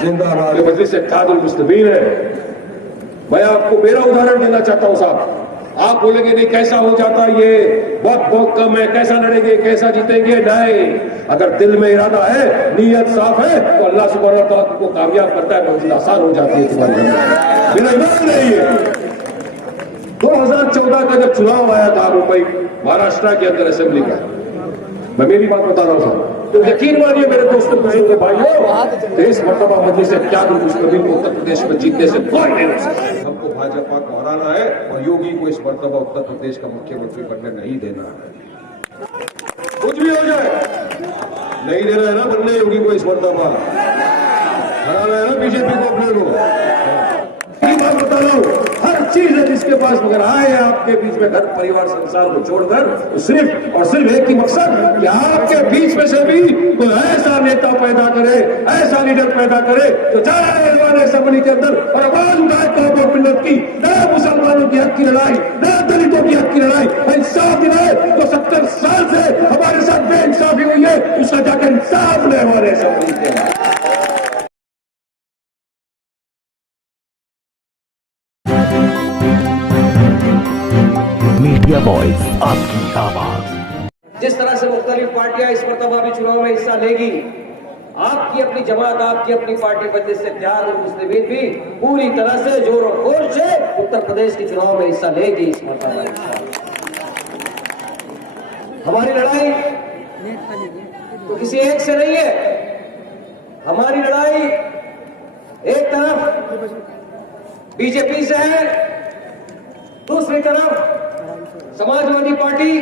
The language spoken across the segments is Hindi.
जिंदाबाद मजलिस इत्तेहादुल मुस्लिमीन है। मैं आपको मेरा उदाहरण देना चाहता हूं साहब। आप बोलेंगे नहीं कैसा हो जाता ये, वक्त बहुत कम है, कैसा लड़ेंगे, कैसा जीतेंगे। नहीं, अगर दिल में इरादा है, नीयत साफ है, तो अल्लाह सुब्हानहू व तआला को कामयाब करता है, मंजिल आसान हो जाती है तुम्हारी। मेरा ईमान नहीं है। 2014 का जब चुनाव आया था मुंबई महाराष्ट्र के अंदर असेंबली का, मैं मेरी बात बता रहा हूं, तो यकीन मानिए मेरे दोस्तों बुजुर्ग भाइयों, इस मरतबा मजलिस इत्तेहादुल मुस्लिमीन को उत्तर प्रदेश में जीतने से कोई नहीं रोक सकता। हमको भाजपा को हराना है और योगी को इस मरतबा उत्तर प्रदेश का मुख्यमंत्री बनने नहीं देना है। कुछ भी हो जाए नहीं देना है ना बनने योगी को इस मरतबा, हराना है ना बीजेपी को अपने को। बात बता रहा हूं, हर चीज है जिसके पास मगर आए आपके बीच में घर परिवार संसार को छोड़कर, तो सिर्फ और सिर्फ एक ही मकसद कि आपके बीच में से भी कोई ऐसा नेता पैदा करे, ऐसा लीडर पैदा करे जो जाए असेंबली के अंदर और आवाज उठाए कौम और मिल्लत की, न मुसलमानों की हक की लड़ाई, न दलितों की हक की लड़ाई, इंसाफ दिलाए। तो 70 साल से हमारे साथ बेइंसाफी हुई है, उसका जाकर इंसाफ ले हमारे असेंबली के बाद। मीडिया वॉइस, आपकी आवाज। जिस तरह से मुख्तलिफ पार्टियां इस मरतबा भी चुनाव में हिस्सा लेगी, आपकी अपनी जमात, आपकी अपनी पार्टी मजलिस इत्तेहादुल मुस्लिमीन भी पूरी तरह से जोर और खरोश से उत्तर प्रदेश के चुनाव में हिस्सा लेगी इस मरतबा। हमारी लड़ाई तो किसी एक से नहीं है। हमारी लड़ाई एक तरफ बीजेपी से है, दूसरी तरफ समाजवादी पार्टी,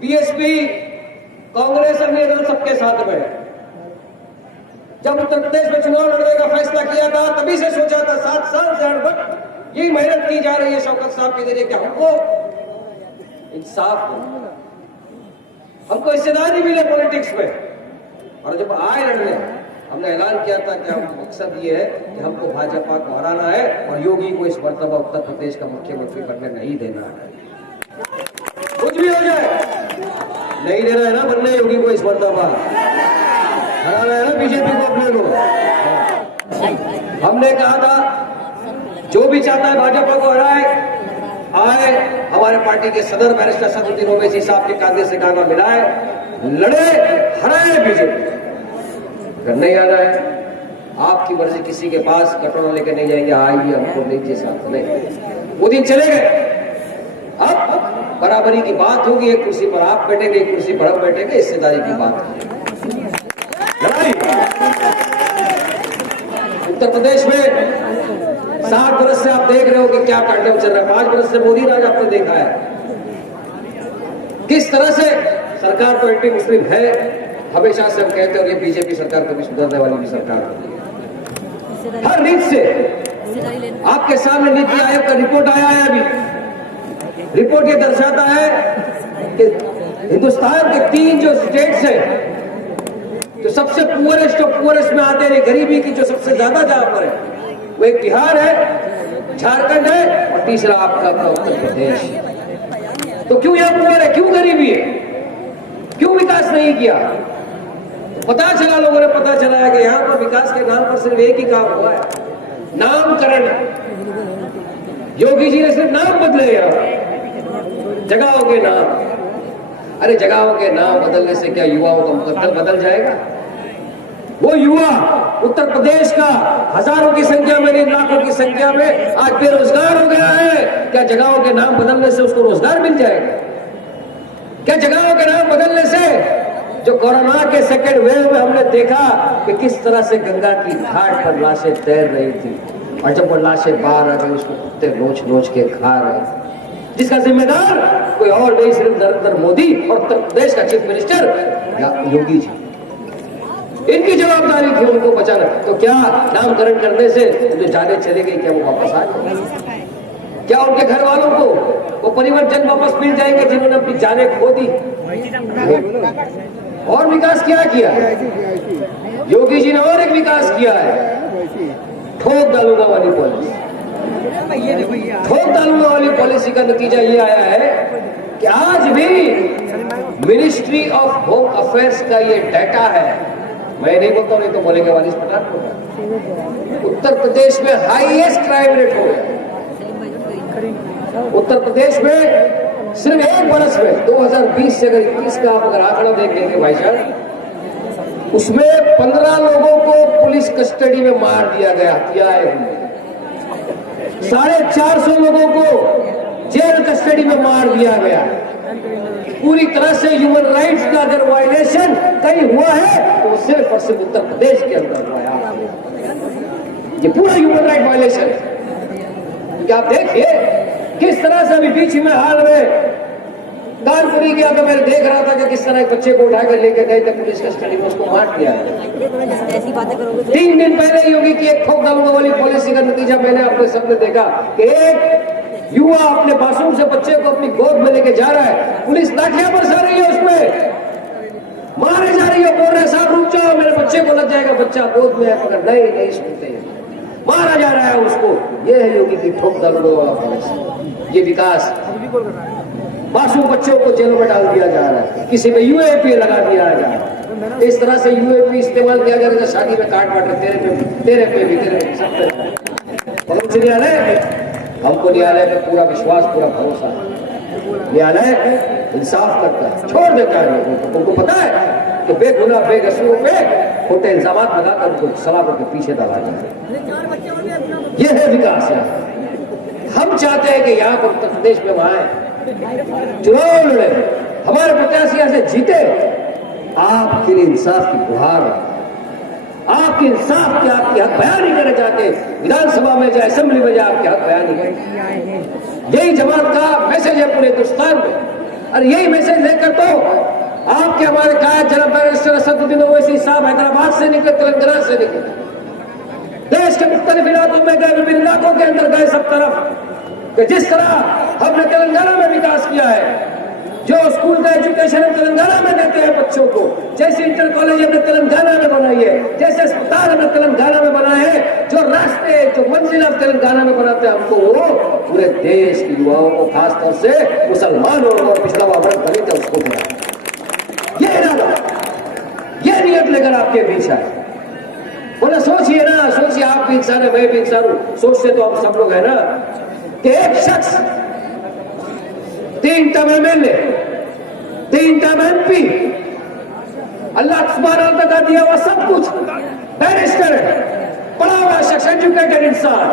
बीएसपी, कांग्रेस, अन्य दल सबके साथ में। जब उत्तर प्रदेश में चुनाव लड़ने का फैसला किया था, तभी से सोचा था, 7 साल से हर वक्त यही मेहनत की जा रही है शौकत साहब के जरिए कि हमको इंसाफ मिले, हमको हिस्सेदारी मिले पॉलिटिक्स में। और जब आए लड़ने, हमने ऐलान किया था कि हम मकसद ये है कि हमको भाजपा को हराना है और योगी को इस मरतबा उत्तर प्रदेश का मुख्यमंत्री बनने नहीं देना है। कुछ भी हो जाए नहीं देना है ना बनने योगी को इस मरतबा, हराना है ना बीजेपी को अपने को। हमने कहा था जो भी चाहता है भाजपा को हराए, आए हमारे पार्टी के सदर बैरिस्टर सदरुद्दीन ओवैसी साहब के कांधे से कांधा मिलाए, लड़े, हराए बीजेपी। अगर नहीं आना है, आपकी मर्जी, किसी के पास कटोरा लेकर नहीं जाएंगे, आइए हमको लीजिए साथ, नहीं, वो दिन चले गए। अब बराबरी की बात होगी, एक कुर्सी पर आप बैठेंगे, एक कुर्सी पर हम बैठेंगे, हिस्सेदारी की बात है। उत्तर प्रदेश में 7 बरस से आप देख रहे हो कि क्या कांडव चल रहा है। 5 बरस से मोदी राज आपने देखा है किस तरह से सरकार तो एंटी मुस्लिम है, हमेशा से हम कहते हैं, और ये बीजेपी सरकार कभी सुधरने वाली भी सरकार है। हर नीति से आपके सामने नीति आयोग का रिपोर्ट आया है अभी। रिपोर्ट ये दर्शाता है कि हिंदुस्तान के 3 जो स्टेट्स हैं, जो सबसे पुअरेस्ट में आते हैं, गरीबी की जो सबसे ज्यादा जहां पर है, वो एक बिहार है, झारखंड है और तीसरा आपका उत्तर प्रदेश। तो क्यों यहां पुअर है, क्यों गरीबी है, क्यों विकास नहीं किया? पता चला, लोगों ने पता चला है कि यहां पर विकास के नाम पर सिर्फ एक ही काम हुआ है, नामकरण। योगी जी ने सिर्फ नाम बदले, यहां जगहों के नाम। अरे जगहों के नाम बदलने से क्या युवाओं का मुकद्दर बदल जाएगा? वो युवा उत्तर प्रदेश का हजारों की संख्या में, नहीं लाखों की संख्या में आज बेरोजगार हो गया है। क्या जगहों के नाम बदलने से उसको रोजगार मिल जाएगा? क्या जगहों के नाम बदलने से, जो कोरोना के सेकेंड वेव में हमने देखा कि किस तरह से गंगा की घाट पर लाशें तैर रही थी, और जब वो लाशें बाहर आ गई उसको कुत्ते नोच के खा रहे, जिसका जिम्मेदार कोई और नहीं, सिर्फ नरेंद्र मोदी और उत्तर प्रदेश का चीफ मिनिस्टर योगी जी। इनकी जवाबदारी थी उनको बचाना। तो क्या नामकरण करने से जो जाने चले गए, क्या वो वापस आ गए? क्या उनके घर वालों को वो परिवर्तन वापस मिल जाएंगे जिन्होंने अपनी जाने खो दी? और विकास क्या किया योगी जी ने? और एक विकास किया है, ठोक डालूंगा वाली पॉलिसी। ठोक डालूंगा वाली पॉलिसी का नतीजा ये आया है कि आज भी मिनिस्ट्री ऑफ होम अफेयर्स का ये डाटा है मैं नहीं बोलता हूं, नहीं तो बोलेंगे वालिस पठान बोल रहा। उत्तर प्रदेश में हाईएस्ट क्राइम रेट हो गया। उत्तर प्रदेश में सिर्फ एक बरस में 2020 से अगर 21 का आप अगर आंकड़ा देख लेंगे भाई साहब, उसमें 15 लोगों को पुलिस कस्टडी में मार दिया गया, हत्या है। 450 लोगों को जेल कस्टडी में मार दिया गया। पूरी तरह से ह्यूमन राइट्स का अगर वायलेशन कहीं हुआ है तो सिर्फ और सिर्फ उत्तर प्रदेश के अंदर हुआ है। ये पूरा ह्यूमन राइट वायलेशन है। क्योंकि आप देखिए किस तरह से अभी बीच में हाल में कानपुरी गया तो मैं देख रहा था कि किस तरह एक बच्चे को उठाकर लेकर गए थे पुलिस कस्टडी में, उसको मार दिया। 3 दिन पहले योगी की एक ठोक डालूंगा वाली पॉलिसी का नतीजा मैंने अपने सामने देखा कि एक युवा अपने मासूम से बच्चे को अपनी गोद में लेके जा रहा है, पुलिस लाठियां बरसा रही है, उसमें मारे जा रही है, बोल रहे साहब रुक जाओ मेरे बच्चे को लग जाएगा, बच्चा गोद में है, मगर नहीं सुनते, मारा जा रहा है उसको। ये है योगी की ठोक डालूंगा वाला पॉलिसी। ये विकास, मासूम बच्चों को जेलों में डाल दिया जा रहा है, किसी पे यूएपी लगा दिया जा रहा है। इस तरह से यूएपी इस्तेमाल किया जा रहा है, शादी में काट बांट तेरे पे भी सब पे। उच्च न्यायालय, हमको न्यायालय पे पूरा विश्वास, पूरा भरोसा है। न्यायालय इंसाफ करता है, छोड़ देता है लोगों को। उनको पता है कि बेगुनाह बेकसूरों पे खोटे इल्जाम लगाकर उनको सलाखों के पीछे दबा जाए। ये है विकास। हम चाहते हैं कि यहाँ पर उत्तर प्रदेश में वहां चुनाव लड़े, हमारे प्रत्याशी यहाँ से जीते, आपके लिए इंसाफ की गुहार, आपके इंसाफ के आपके हक बयान नहीं करना चाहते, विधानसभा में जाए, असेंबली में जाए, आपके हक बयान नहीं करते। यही जमात का मैसेज है पूरे हिंदुस्तान में। और यही मैसेज लेकर तो आपके हमारे कायद जनाब बैरिस्टर असदुद्दीन ओवैसी साहब हैदराबाद से निकले, तेलंगाना से निकले, देश के मुख्तलिफ इलाकों में गए, विभिन्न इलाकों के अंदर गए, सब तरफ कि जिस तरह हमने तेलंगाना में विकास किया है, जो स्कूल का एजुकेशन हम तेलंगाना में देते हैं बच्चों को, जैसे इंटर कॉलेज हमने तेलंगाना में बनाई है, जैसे अस्पताल हमने तेलंगाना में बनाए हैं, जो रास्ते जो मंजिल हम तेलंगाना में बनाते हैं, हमको वो पूरे देश के युवाओं को, खासतौर से मुसलमानों और पिछड़ा वर्ग दलित है उसको देना। ये इरादा, ये नियत लेकर आपके बीच आए। बोला सोचिए ना, सोचिए आप भी इंसान है, मैं भी इंसान हूं, सोचते तो हम सब लोग है ना कि एक शख्स 3 टर्म एमएलए, 3 टर्म एमपी, अल्लाह सुब्हानहू तआला दिया हुआ सब कुछ, बैरिस्टर है, पढ़ा हुआ शख्स, एजुकेटेड इंसान,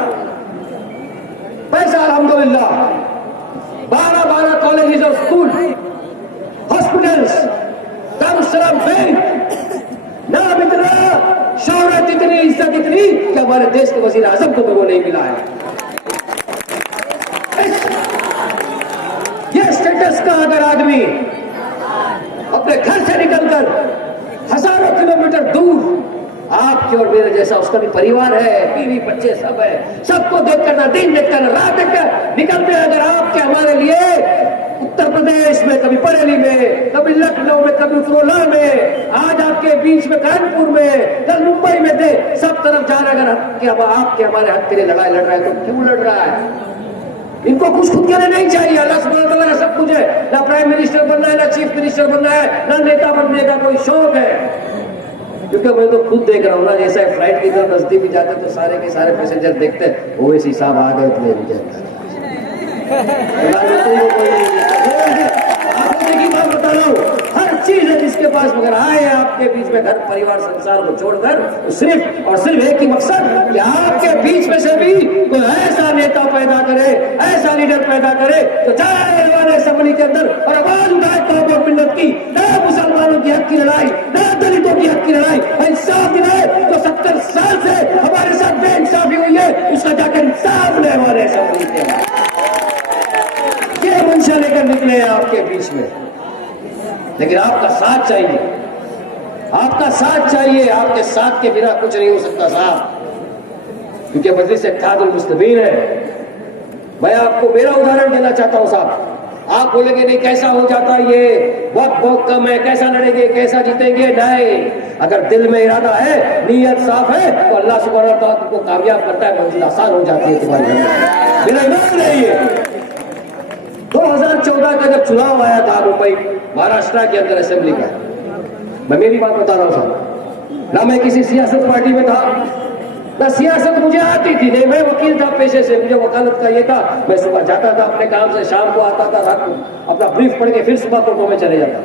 पैसा अल्हम्दुलिल्लाह, 12 कॉलेजेस और स्कूल, हॉस्पिटल्स, दारुस्सलाम बैंक, नाम इतना, शौहरत इतनी, इज्जत इतनी कि हमारे देश के वजीर आजम को भी वो नहीं मिला है। ये स्टेटस का अगर आदमी अपने घर से निकलकर हजारों किलोमीटर दूर, आपके और मेरे जैसा उसका भी परिवार है, बीवी बच्चे सब है, सबको देखकर ना दिन देखकर ना रात देखकर निकलते हैं, अगर आपके हमारे लिए उत्तर प्रदेश में, कभी बरेली में, कभी लखनऊ में, कभी उत्तरोला में, आज आपके बीच में कानपुर में, कल मुंबई में थे, सब तरफ जाना, अगर आपके हमारे हक के लिए लड़ाई लड़ रहा है तो क्यों लड़ रहा है? इनको कुछ खुद के लिए नहीं चाहिए, अल्लाह सुब्हानहू तआला का सब कुछ है, ना प्राइम मिनिस्टर बनना है, ना चीफ मिनिस्टर बनना है, ना नेता बनने का कोई शौक है। क्योंकि मैं तो खुद देख रहा हूँ ना, जैसे फ्लाइट की तरफ नजदीक भी जाते तो सारे के सारे पैसेंजर देखते हैं ओवैसी साहब आ गए, बात बता रहा हूँ, हर चीज है जिसके पास, मगर आए आपके बीच में घर परिवार संसार को छोड़कर तो सिर्फ और सिर्फ एक ही मकसद कि आपके बीच में से भी कोई ऐसा नेता पैदा करे, ऐसा लीडर पैदा करे तो जाए वाले असेंबली के अंदर और आवाज उठाए कौम और मिल्लत की, न मुसलमानों की हक की लड़ाई, न दलितों की हक की लड़ाई, इंसाफ दिलाए। तो 70 साल से हमारे साथ बेइंसाफी हुई है, उसका जाकर इंसाफ ले हमारे असेंबली के अंदर। ये मंशा लेकर निकले हैं आपके बीच में, लेकिन आपका साथ चाहिए, आपका साथ चाहिए, आपके साथ के बिना कुछ नहीं हो सकता साहब, क्योंकि मजलिस इत्तेहादुल मुस्लिमीन है। मैं आपको मेरा उदाहरण देना चाहता हूं साहब, आप बोलेंगे नहीं कैसा हो जाता, ये वक्त बहुत कम है, कैसा लड़ेंगे, कैसा जीतेंगे, नहीं, अगर दिल में इरादा है, नीयत साफ है तो अल्लाह सुब्हानहू तआला तुमको कामयाब करता है, मंजिल आसान हो जाती है तुम्हारी। मेरा ईमान नहीं है। 2014 का जब चुनाव आया था मुंबई महाराष्ट्र के अंदर असेंबली का, मैं मेरी बात बता रहा हूं साहब, ना मैं किसी सियासत पार्टी में था, ना सियासत मुझे आती थी, नहीं मैं वकील था पेशे से, मुझे वकालत का ये था। मैं सुबह जाता था अपने काम से, शाम को आता था, रात को अपना ब्रीफ पढ़ के फिर सुबह कोर्टों में चले जाता।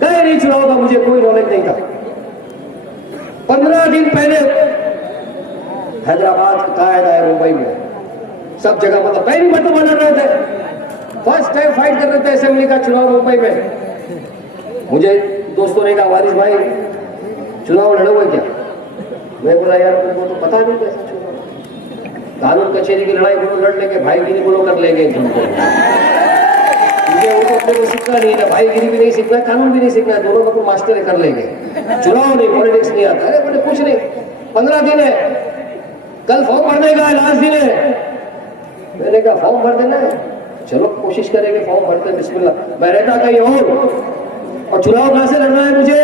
कहीं नहीं चुनाव का मुझे कोई नॉलेज नहीं था। 15 दिन पहले हैदराबाद का कायदा है, मुंबई में सब जगह मतलब पहली मरतबा लड़ रहे थे, फर्स्ट टाइम फाइट कर रहे थे असेंबली का चुनाव मुंबई में। मुझे दोस्तों ने कहा वारिस भाई चुनाव लड़ोगे क्या? मैं बोला यार तुमको तो पता नहीं कैसा चुनाव, कानून कचहरी की लड़ाई बोलो लड़ लेंगे, भाईगिरी बोलो कर लेंगे तुमको, मुझे वो तो अपने को सीखना नहीं है, भाईगिरी भी नहीं सीखना, कानून भी नहीं सीखना है, दोनों को मास्टर कर लेंगे, चुनाव नहीं, पॉलिटिक्स नहीं आता है। बोले कुछ नहीं, 15 दिन है, कल फॉर्म भरने का लास्ट दिन है। मैंने कहा फॉर्म भर देना है, चलो कोशिश करेंगे फॉर्म भरते हैं, बिस्मिल्लाह। मैं रहता कहीं और चुनाव कहां से लड़ना है मुझे?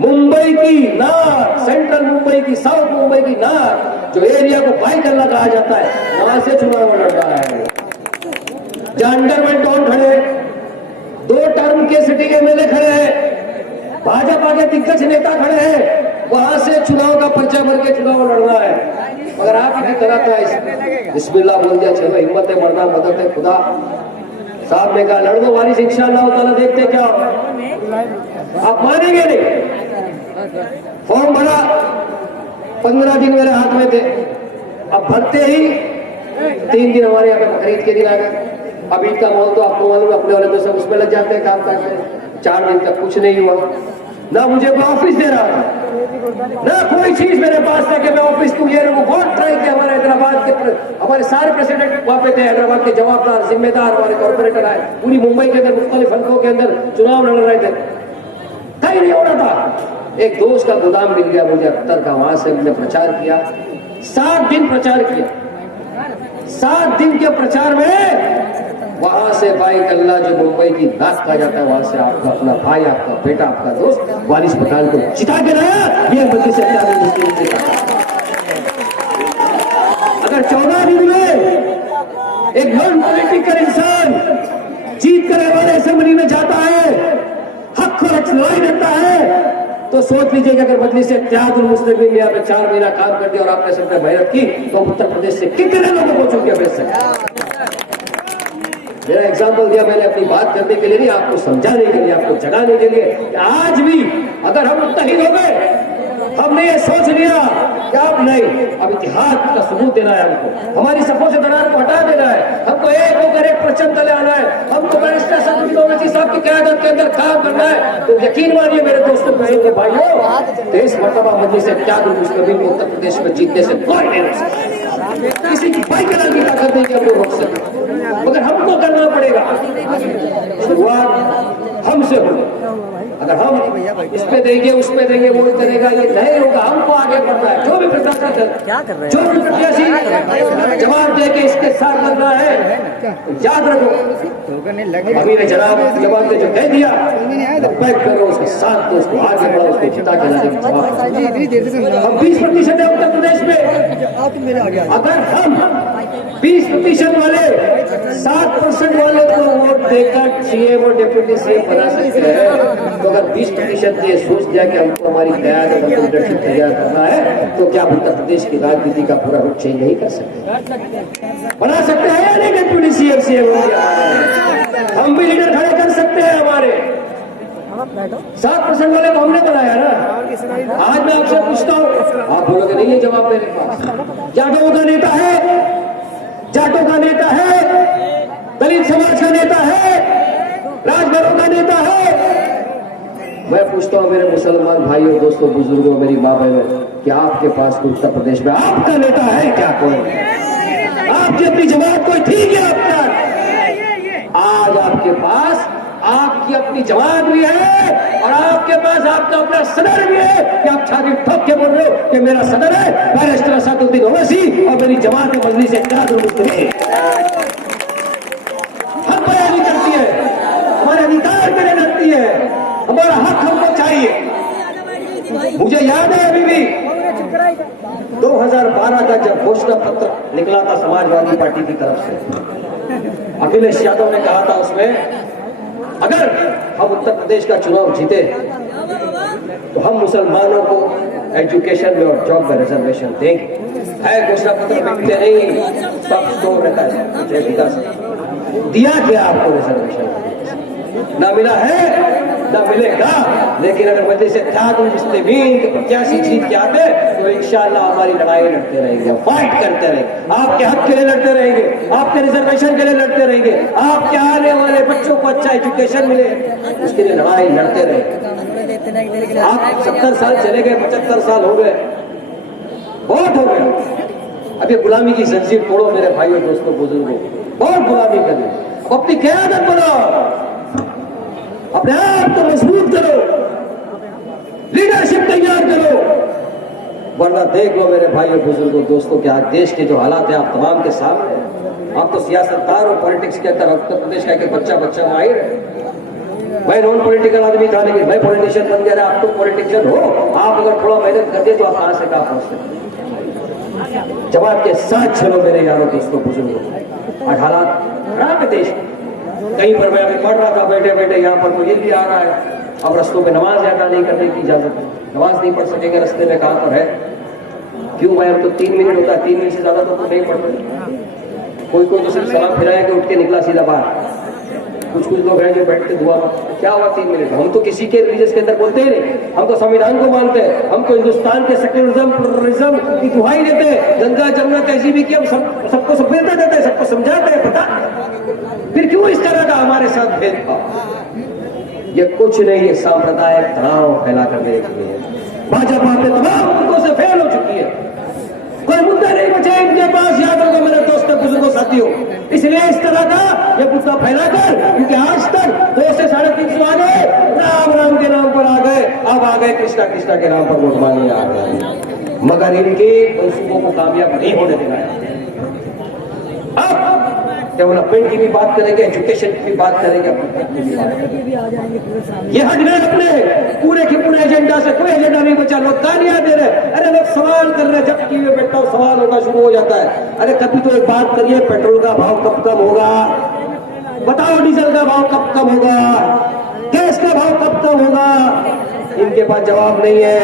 मुंबई की नार, सेंट्रल मुंबई की, साउथ मुंबई की नार, जो एरिया को बाईकल्ला कहा जाता है, वहां से चुनाव लड़ना है। अंडरमेंट डॉन खड़े, 2 टर्म के सिटिंग एमएलए खड़े हैं, भाजपा के दिग्गज नेता खड़े हैं, वहां से चुनाव का पर्चा भर के चुनाव लड़ना है। मगर आप ही तरह था, बिस्मिल्लाह बोल दिया, चलो हिम्मत है मरना, मदद है खुदा। साहब ने कहा लड़ दो वारिस, इंशाअल्लाह ताला देखते क्या हो। आप मानेंगे नहीं, फॉर्म भरा, 15 दिन मेरे हाथ में थे। अब भरते ही 3 दिन हमारे यहाँ पे बकरीद के दिन आ गए। अब ईद का माहौल तो आपको मालूम, अपने वाले तो सब उसमें लग जाते हैं, काम करते हैं। 4 दिन तक कुछ नहीं हुआ, ना मुझे कोई ऑफिस दे रहा था, ना कोई चीज मेरे पास था कि मैं ऑफिस को ये बहुत ट्राई किया। हमारे हैदराबाद के हमारे सारे प्रेसिडेंट वहां पे थे, हैदराबाद के जवाबदार जिम्मेदार हमारे कॉर्पोरेटर आए, पूरी मुंबई के अंदर मुख्तलिफ हल्कों के अंदर चुनाव लड़ रहे थे, कहीं नहीं हो रहा था। एक दोस्त का गोदाम मिल गया मुझे अख्तर का, वहां से मैंने प्रचार किया, 7 दिन प्रचार किया। 7 दिन के प्रचार में वहां से बाईकल्ला जो मुंबई की नाक कहा जाता है, वहां से आपका अपना भाई, आपका बेटा, आपका दोस्त वारिस पठान को जिता के लाया। ये मजलिस मुस्लिम से कहा, अगर 14 दिन में एक नॉन पॉलिटिकल इंसान जीत कर हमारे असेंबली में जाता है, हक और लड़ाई करता है, तो सोच लीजिए कि अगर मजलिस इत्तेहादुल मुस्लिमीन यहाँ पे 4 महीना काम कर दिया और आपने सब पे मेहनत की, तो उत्तर प्रदेश से कितने लोगों को चुन के भेज सकते। मेरा एग्जाम्पल दिया मैंने अपनी बात करने के लिए नहीं, आपको समझाने के लिए, आपको जगाने के लिए कि आज भी अगर हम मुत्तहिद हो गए, हमने ये सोच लिया कि अब नहीं, अब इतिहाद का सबूत देना है, हमको हमारी सफों से दरार को हटा देना है, हमको एक होकर एक परचम तले आना है, हमको बैरिस्टर सदरुद्दीन ओवैसी साहब की क़यादत के अंदर काम करना है। तो यकीन मानिए मेरे दोस्तों के भाइयों, तो इस मर्तबा मजलिस इत्तेहादुल मुस्लिमीन को उत्तर प्रदेश में जीतने से कोई नहीं रोक सकता, किसी की बाईकल्ला की ताकत नहीं कि हमको रोक सके, मगर हमको करना पड़ेगा। शुरुआत हमसे होगी, अगर हम इस पे देंगे उस पे देंगे वो करेगा, ये नहीं होगा। हमको आगे बढ़ना है, जो भी प्रशासन जो भी प्रत्याशी जवाब दे के इसके साथ लग रहा है, याद रखो अमीर जनाब जवाब ने जो कह दिया बैक करो, उसके साथ तो उसको आगे बढ़ो, उसको जिता के लाने का जवाब। हम 20% है उत्तर प्रदेश में, अगर हम 20% वाले 7% वाले को वोट देकर सीएम और डिप्टी सीएम बना सकते हैं, तो अगर 20% ये सोच दिया कि हमको हमारी क़यादत और लीडरशिप तैयार करना है, तो क्या उत्तर प्रदेश की राजनीति का पूरा रुख चेंज नहीं कर सकते? बना सकते हैं या नहीं डिप्टी सीएम हम भी लीडर खड़े कर सकते हैं। हमारे 7% वाले को हमने बनाया ना। आज मैं आपसे पूछता हूँ, आप बोलोगे नहीं है जवाब मेरे पास। जाटों का नेता है, जाटों का नेता है, दलित समाज का नेता है, राजभरों का नेता है। मैं पूछता हूँ मेरे मुसलमान भाइयों, दोस्तों, बुजुर्गों, मेरी माँ बहनों, क्या आपके पास उत्तर प्रदेश में आपका नेता है क्या? कोई आपकी अपनी जमात कोई ठीक है आपका? आज आपके पास आपकी अपनी जमात भी है और आपके पास आपका अपना सदर भी है कि आप छाती ठोक के बोल रहे हो कि मेरा सदर है बैरिस्टर सदरुद्दीन ओवैसी और मेरी जमात मजलिस इत्तेहादुल मुस्लिमीन। हक बयानी करती है, हमारे अधिकार के लिए लड़ती है, हमारा हक हमको चाहिए। मुझे याद है अभी भी 2012 का जब घोषणा पत्र निकला था समाजवादी पार्टी की तरफ से, अखिलेश यादव ने कहा था उसमें अगर हम उत्तर प्रदेश का चुनाव जीते तो हम मुसलमानों को एजुकेशन में और जॉब में रिजर्वेशन देंगे। है घोषणा पत्र में कि नहीं, सब तो रहता है जय विकास दिया क्या आपको रिजर्वेशन? ना मिला है ना मिलेगा। लेकिन अगर मजलिस इत्तेहादुल मुस्लिमीन के प्रत्याशी जीत के आते तो इंशाअल्लाह हमारी लड़ाई लड़ते रहेंगे, फाइट करते रहेंगे, आपके हक के लिए लड़ते रहेंगे, आपके रिजर्वेशन के लिए लड़ते रहेंगे, आपके आने वाले बच्चों को अच्छा एजुकेशन मिले उसके लिए लड़ाई लड़ते रहेंगे। आप 70 साल चले गए, 75 साल हो गए, बहुत हो गए। अब ये गुलामी की जंजीर तोड़ो मेरे भाइयों दोस्तों बुजुर्गों, बहुत गुलामी करो, अपनी क़यादत बनाओ, अपने आप को मजबूत करो, लीडरशिप तैयार करो। वरना देख लो मेरे भाइयों बुजुर्गों दोस्तों कि आज देश के जो हालात है आप तमाम के सामने। आप तो सियासतदार और पॉलिटिक्स के अंदर उत्तर प्रदेश का एक बच्चा माहिर है। मैं नॉन पॉलिटिकल आदमी था लेकिन मैं पॉलिटिशियन बन गया। आप तो पॉलिटिशियन हो, आप अगर थोड़ा मेहनत करते तो आप कहां से कहां पहुंच सकते। जवाब के साथ चलो मेरे यारों दोस्तों बुजुर्गों। आज हालात खराब है देश। कहीं पर मैं अभी पढ़ रहा था बैठे बैठे, यहाँ पर तो ये भी आ रहा है अब रस्तों में नमाज अदा नहीं करने की इजाजत है। नमाज नहीं पढ़ सकेंगे रस्ते में, कहां पर है? क्यों भाई? हम तो 3 मिनट होता है, 3 मिनट से ज्यादा तो नहीं पढ़ते। कोई तो सिर्फ सलाम फिराया कि उठ के निकला सीधा बाहर। कुछ लोग हैं जो बैठते दुआ, क्या हुआ 3 मिनट? हम तो किसी के रिलीजियस के अंदर बोलते ही नहीं, हम तो संविधान को मानते हैं, हम तो हिंदुस्तान के सेक्युलरिज्म प्लुरलिज्म की दुहाई देते हैं, गंगा जमुना तहजीबी की हम सबको सभ्यता देते हैं, सबको समझाते हैं। पता फिर क्यों इस तरह का हमारे साथ भेदभाव? ये कुछ नहीं, ये सांप्रदायिक तनाव फैला करने के लिए। भाजपा में तमाम मुद्दों से फेल हो चुकी है, कोई मुद्दा नहीं बचा इनके पास। याद होगा मेरे दोस्तों बुजुर्गों साथियों, इसलिए इस तरह का ये मुद्दा फैलाकर, क्योंकि आज तक 2 से 350 आ गए, राम राम के नाम पर आ गए, अब आ गए कृष्णा कृष्णा के नाम पर वोट मांगने आ गए, मगर इनके मंसूबों को कामयाब नहीं होने देना है। अब डेवलपमेंट की भी बात करेंगे, एजुकेशन की भी बात करेंगे, ये हट गए अपने पूरे के पूरे एजेंडा से। कोई एजेंडा नहीं बचा, लोग गालियां दे रहे, अरे लोग सवाल कर रहे, जब टीवी में बैठता हूं सवाल होना शुरू हो जाता है। अरे कभी तो एक बात करिए, पेट्रोल का भाव कब कम होगा? बताओ, डीजल का भाव कब कम होगा? गैस का भाव कब कम होगा? इनके पास जवाब नहीं है।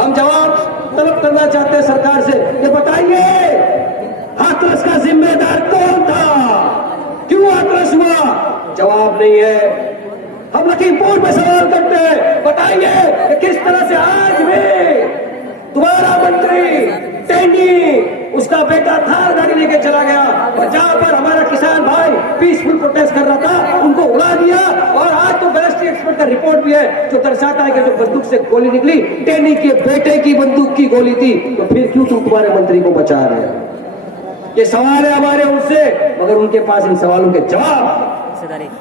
हम जवाब तलब करना चाहते हैं सरकार से, ये बताइए हाथरस का जिम्मेदार कौन था? क्यों हाथरस हुआ? जवाब नहीं है। हम लखीमपुर में सवाल करते हैं, बताइए कि किस तरह से आज भी तुम्हारा मंत्री टेंडी, उसका बेटा थार गाड़ी लेके चला गया और जहां पर हमारा किसान भाई पीसफुल प्रोटेस्ट कर रहा था उनको उड़ा दिया। और आज तो बैलिस्टिक एक्सपर्ट का रिपोर्ट भी है जो दर्शाता है कि जो बंदूक से गोली निकली टेंडी के बेटे की बंदूक की गोली थी। तो फिर क्यों तुम तुम्हारे मंत्री को बचा रहे हैं? ये सवाल है हमारे उनसे, मगर उनके पास इन सवालों के जवाब,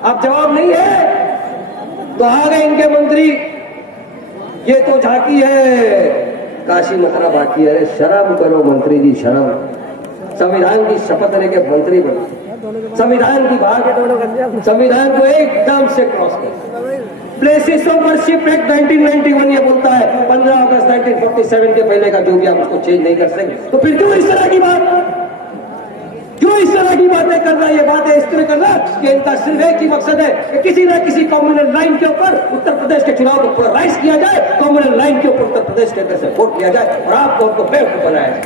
अब जवाब नहीं है तो आ गए इनके मंत्री। ये तो झांकी है, काशी मथुरा बाकी है। अरे शर्म करो मंत्री जी, शर्म। संविधान की शपथ लेके मंत्री बनो, संविधान की भाग, संविधान को एकदम से क्रॉस कर। प्लेसेस ऑफ वर्शिप एक्ट 1991 ये बोलता है 15 अगस्त 1947 के पहले का जो भी आप उसको चेंज नहीं कर सकते। तो फिर क्यों इस तरह की बात, क्यों इस तरह की बातें करना? ये बातें इस तरह करना कि इनका सिर्फ एक ही मकसद है कि किसी न किसी कम्युनल लाइन के ऊपर उत्तर प्रदेश के चुनाव को पोलराइज किया जाए, कम्युनल लाइन के ऊपर उत्तर प्रदेश के अंदर से वोट किया जाए और आपको उनको बेवकूफ बनाया जाए।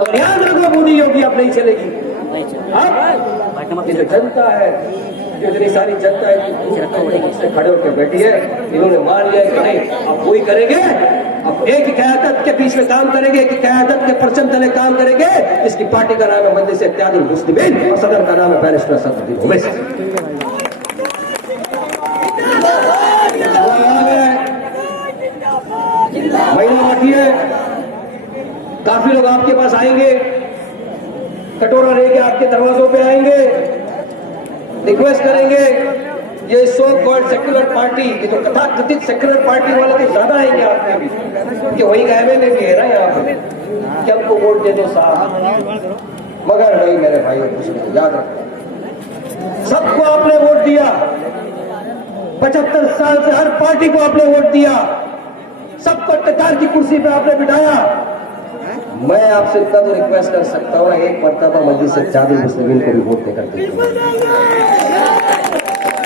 और याद रखो मोदी योगी अब नहीं चलेगी। ये जो जनता है, जो इतनी सारी जनता है से खड़े होकर बैठी है, इन्होंने मान लिया कि नहीं अब वही करेंगे, अब एक ही क़यादत के बीच में काम करेंगे, एक ही क़यादत के परचम तले काम करेंगे। इसकी पार्टी का नाम है मजलिस इत्तेहादुल मुस्लिमीन और सदर का नाम है बैरिस्टर असदुद्दीन ओवैसी। महीना बाकी है, काफी लोग आपके पास आएंगे, कटोरा लेके आपके दरवाजों पे आएंगे, रिक्वेस्ट करेंगे। ये सो कॉल्ड सेक्युलर पार्टी, ये तो तथाकथित सेक्युलर पार्टी वाले तो ज्यादा आएंगे आपके भी, क्योंकि वही का एमएलए भी है ना यहाँ पे कि हमको वोट दे दो साहब। मगर नहीं मेरे भाइयों, कुछ याद रखो, सबको आपने वोट दिया, 75 साल से हर पार्टी को आपने वोट दिया, सबको इत्तेदार की कुर्सी पे आपने बिठाया। मैं आपसे इतना तो रिक्वेस्ट कर सकता हूँ, एक मर्तबा मस्जिद से इत्तेहादुल मुस्लिमीन को भी वोट देकर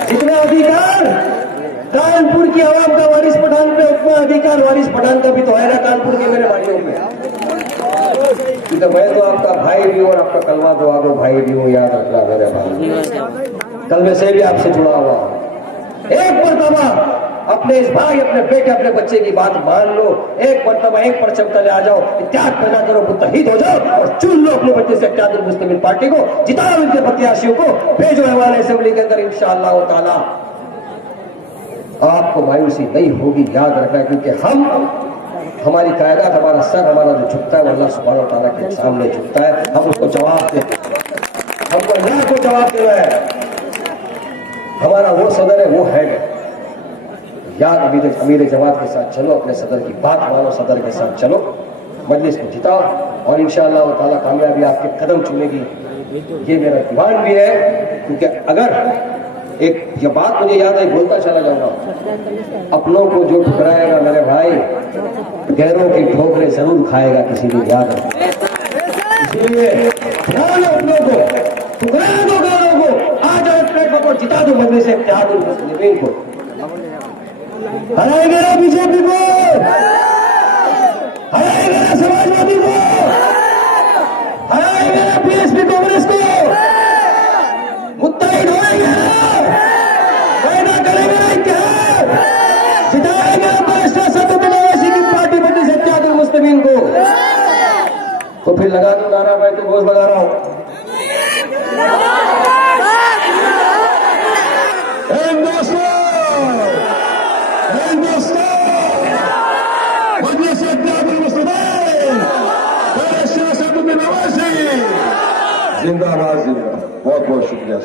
जितना अधिकार कानपुर की आवाम का वारिस पठान पे उतना अधिकार वारिस पठान का भी तो है ना कानपुर के मेरे भाइयों में। तो मैं तो आपका भाई भी हूँ और आपका कलमा तो आगो भाई भी हूँ, याद रखना मेरे भाई। कलमे से भी आपसे जुड़ा हुआ एक मरतबा अपने इस भाई, अपने बेटे, अपने बच्चे की बात मान लो। एक मरतबा एक परचम तले आ जाओ, इत्तेहाद पैदा करो, मुत्तहिद हो जाओ और चुन लो अपने बच्चे से इत्तेहादुल मुस्लिमीन पार्टी को, जिताओ इनके प्रत्याशियों को, भेजो हवाले असेंबली के अंदर इंशाअल्लाह ताला। आपको मायूसी नहीं होगी, याद रखना, क्योंकि हमारी कायदात, हमारा सर, हमारा जो झुकता है वो अल्लाह सुब्हानहू व तआला के सामने झुकता है। हम उसको जवाब देते, हमको अल्लाह को जवाब देना है। हमारा वो सदर है, वो है याद। अमीर जमात के साथ चलो, अपने सदर की बात मानो, सदर के साथ चलो, मजलिस को जिताओ और इंशाअल्लाह ताला कामयाबी आपके कदम चुनेगी। ये मेरा दीवान भी है, क्योंकि अगर एक ये बात मुझे याद है, बोलता चला जाऊंगा, अपनों को जो ठुकराएगा मेरे भाई, गैरों की ठोकरें जरूर खाएगा किसी दिन, याद है। इसलिए अपनों को ठुकरा दो, गैरों को आ जाओ प्लेटफॉर्म पर, जिता दो मजलिस इत्तेहादुल मुस्लिमीन को, हराएंगे ना बीजेपी को, हराएंगे ना समाजवादी को, हराएंगे ना बीएसपी कांग्रेस को, मुत्तहिद होएंगे ना, पैदा करेंगे ना इत्तेहाद, जिताएंगे ना बरिस्टर सदुद्दीन ओवैसी की पार्टी मजलिस इत्तेहादुल मुस्लिमीन को। तो फिर लगा दो नारा, मैं तो रोज लगा रहा हूं। जिंदाबाद, जिंदाबाद। बहुत बहुत शुक्रिया।